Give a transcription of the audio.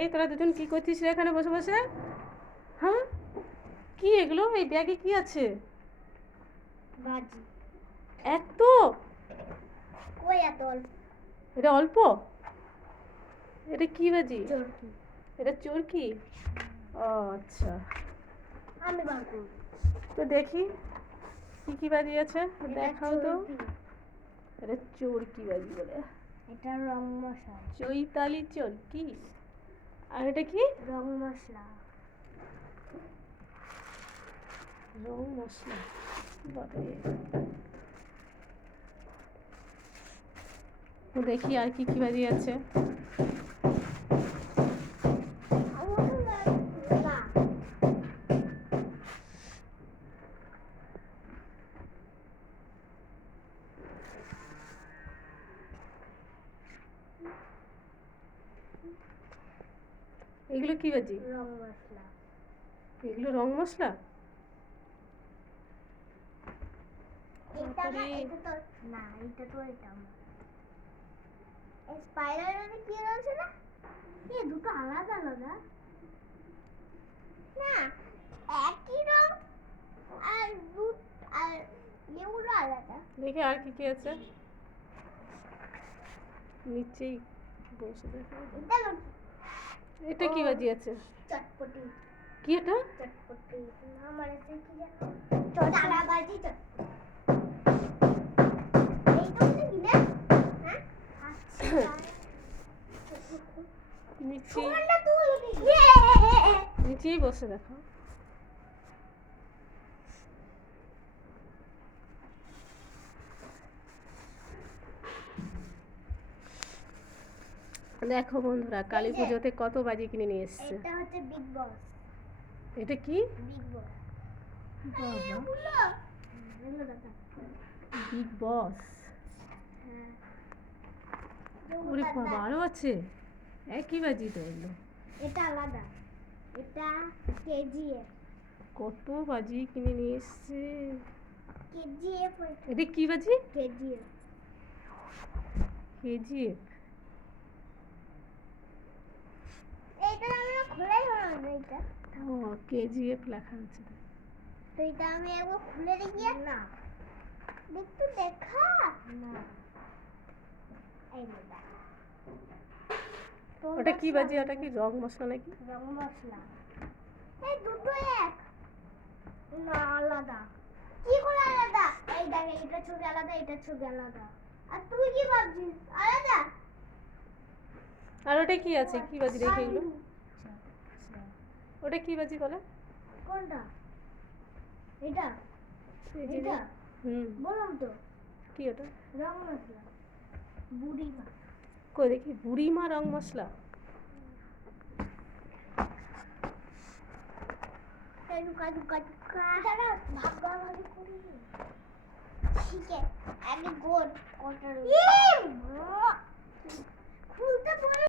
এই তোরা দুজন কি করছিস রে এখানে বসে বসে? হ্যাঁ কি এগুলো? এই ব্যাগে কি আছে? বাজি এত কই এত অল্প? এটা অল্প? এটা কি বাজি এটা চরকি? ও আচ্ছা। আমি তো দেখি কি কি বাজি আছে? দেখাও তো। এটা চরকি বাজি বলে। এটা রং মশলা। চৈতালি চরকি? আর এটা কি? রং মশলা। রং মশলা। বাবা দেখি আর কি কি বাজি আছে। এগুলো কি রং মশলা। এগুলো রং মশলা? না এটা তো এটা তো কি রয়েছে না? এ দুটো আলাদা আলাদা। না একই রং আর দু আর এগুলো আলাদা। দেখি আর কি কি আছে। নিচেই বসে দেখো। এটা এটা কি বাজি আছে চটপটি। কি এটা? চটপটি। আর আছে কি না হ্যাঁ? আচ্ছা। নিচে নিচেই বসে দেখো। দেখো বন্ধুরা কালী পুজোতে কত বাজি কিনে নিয়ে এসছে। এটা হচ্ছে বিগ বস এটা কি? বিগ বস বিগ বস ওরে বাবা আরও আছে? একই বাজি তো এগুলো এটা আলাদা। এটা কেজিএফ কত বাজি কিনে নিয়ে এসছে। কেজিএফ এটা কি বাজি? কেজিএফ কেজিএফ এইটা আমরা খুলেই হলো না এটা। ও কেজিএফ লেখা আছে। তো। তো এটা আমি একবার খুলে দেখি। না। দেখতে দেখা। না। এই দেখ। ওটা কি বাজি? ওটা কি রং মশলা নাকি? রং মশলা। এই দুটো এক। না আলাদা। কি করে আলাদা? এই দেখ এটা ছবি আলাদা এটা ছবি আলাদা। আর তুই কি ভাবছিস? আলাদা। আর ওটা কি আছে? কি বাজি রেখে এগুলো ওটা কি বাজি বলে? কোনটা? এটা? এটা? হুম। বললাম তো। কি ওটা? রং মশলা। বুড়ি মা। কই দেখি বুড়িমা রং মশলা? ঠিক আছে আগে গোল। কটার খুলতে পারে